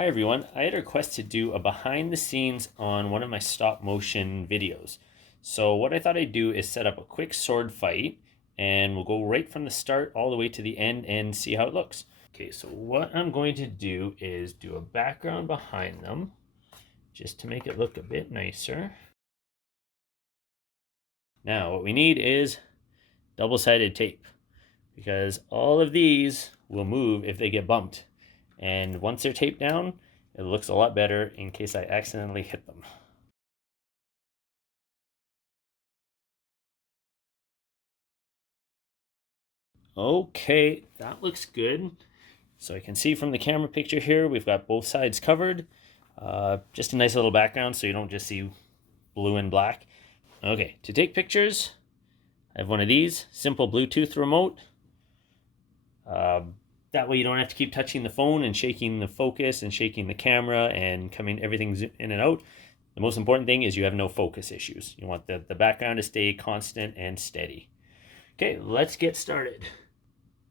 Hi everyone, I had a request to do a behind the scenes on one of my stop motion videos. So what I thought I'd do is set up a quick sword fight and we'll go right from the start all the way to the end and see how it looks. Okay, so what I'm going to do is do a background behind them just to make it look a bit nicer. Now what we need is double-sided tape because all of these will move if they get bumped. And once they're taped down, it looks a lot better in case I accidentally hit them. Okay, that looks good. So I can see from the camera picture here, we've got both sides covered. Just a nice little background so you don't just see blue and black. Okay, to take pictures, I have one of these, simple Bluetooth remote. That way you don't have to keep touching the phone and shaking the focus and shaking the camera and everything's in and out. The most important thing is you have no focus issues. You want the background to stay constant and steady. Okay, let's get started.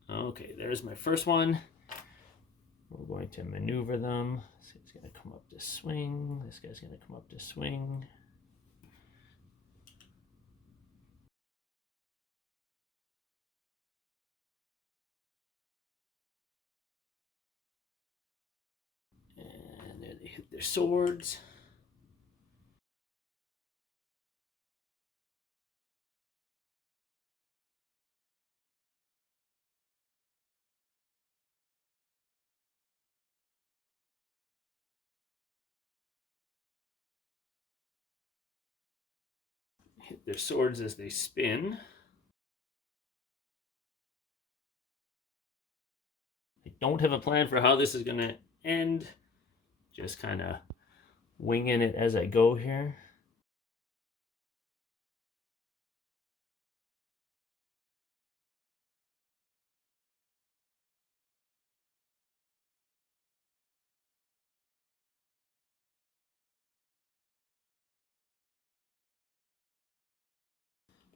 Okay, there's my first one. We're going to maneuver them. This guy's going to come up to swing. This guy's going to come up to swing. And there they hit their swords. Hit their swords as they spin. I don't have a plan for how this is going to end. Just kind of winging it as I go here.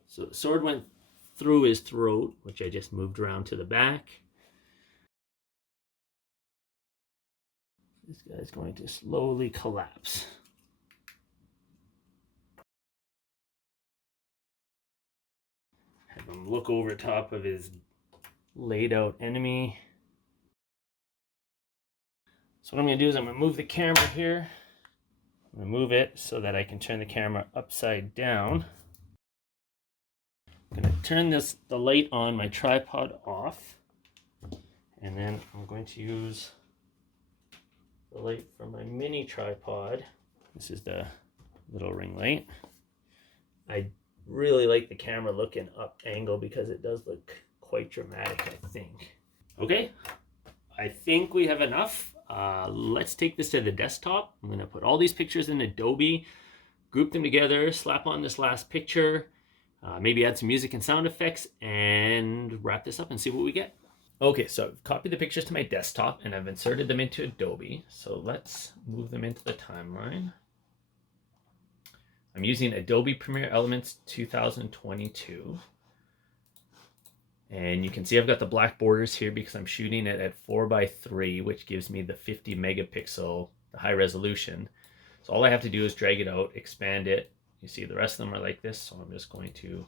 So the sword went through his throat, which I just moved around to the back. This guy's going to slowly collapse. Have him look over top of his laid out enemy. So what I'm going to do is I'm going to move the camera here. I'm going to move it so that I can turn the camera upside down. I'm going to turn the light on my tripod off. And then I'm going to use the light from my mini tripod. This is the little ring light. I really like the camera looking up angle because it does look quite dramatic, I think. Okay, I think we have enough. Let's take this to the desktop. I'm going to put all these pictures in Adobe, group them together, slap on this last picture, maybe add some music and sound effects, and wrap this up and see what we get. Okay, so I've copied the pictures to my desktop and I've inserted them into Adobe. So let's move them into the timeline. I'm using Adobe Premiere Elements 2022. And you can see I've got the black borders here because I'm shooting it at 4:3, which gives me the 50 megapixel, the high resolution. So all I have to do is drag it out, expand it. You see the rest of them are like this, so I'm just going to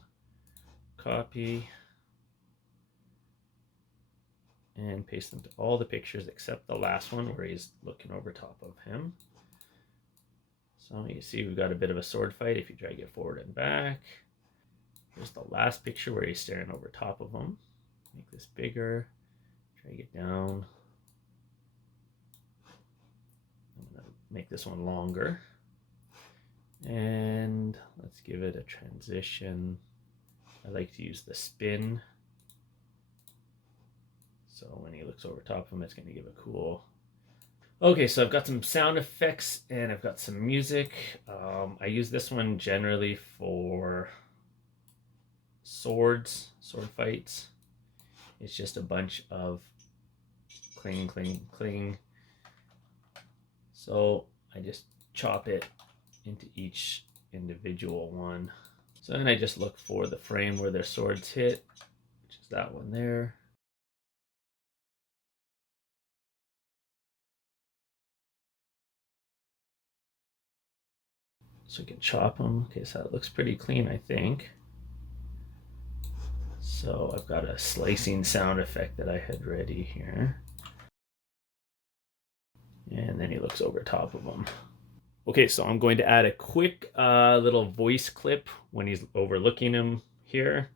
copy and paste them to all the pictures except the last one where he's looking over top of him. So you see we've got a bit of a sword fight if you drag it forward and back. Here's the last picture where he's staring over top of him. Make this bigger, drag it down. I'm gonna make this one longer. And let's give it a transition. I like to use the spin. So when he looks over top of him, it's gonna give a cool. Okay, so I've got some sound effects and I've got some music. I use this one generally for sword fights. It's just a bunch of cling, cling, cling. So I just chop it into each individual one. So then I just look for the frame where their swords hit, which is that one there. so we can chop them. Okay, so that looks pretty clean, I think. So I've got a slicing sound effect that I had ready here. And then he looks over top of them. Okay, so I'm going to add a quick little voice clip when he's overlooking him here.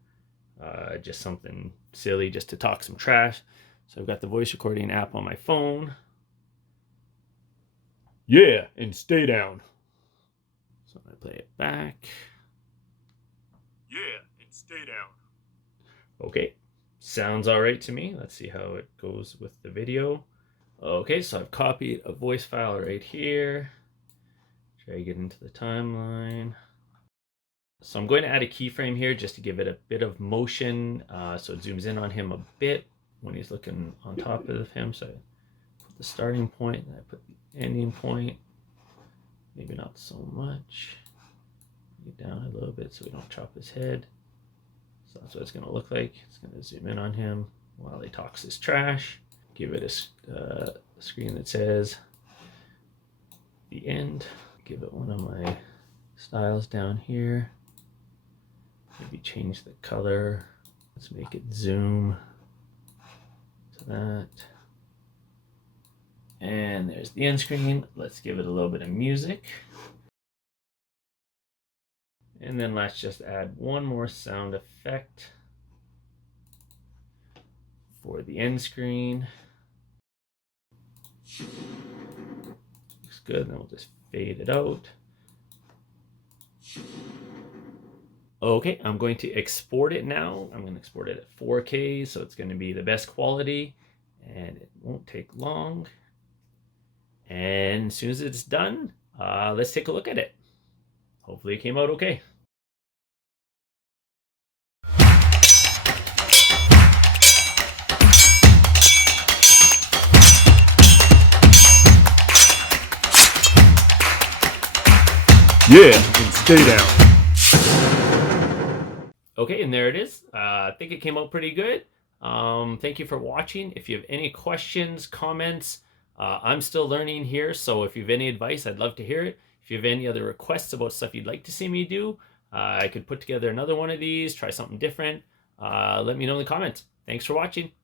Just something silly just to talk some trash. So I've got the voice recording app on my phone. Yeah, and stay down. So I play it back. Yeah, and stay down. Okay, sounds all right to me. Let's see how it goes with the video. Okay, so I've copied a voice file right here. Try to get into the timeline. So I'm going to add a keyframe here just to give it a bit of motion, so it zooms in on him a bit when he's looking on top of him. So I put the starting point and I put the ending point. Maybe not so much. Get down a little bit so we don't chop his head. So that's what it's going to look like. It's going to zoom in on him while he talks his trash. Give it a screen that says the end. Give it one of my styles down here. Maybe change the color. Let's make it zoom to that. And there's the end screen. Let's give it a little bit of music. And then let's just add one more sound effect for the end screen. Looks good. Then we'll just fade it out. Okay, I'm going to export it now. I'm going to export it at 4K, so it's going to be the best quality, and it won't take long. And as soon as it's done, let's take a look at it. Hopefully it came out okay. Yeah, and stay down. Okay, and there it is. I think it came out pretty good. Thank you for watching. If you have any questions, comments, I'm still learning here, so if you have any advice, I'd love to hear it. If you have any other requests about stuff you'd like to see me do, I could put together another one of these, try something different. Let me know in the comments. Thanks for watching.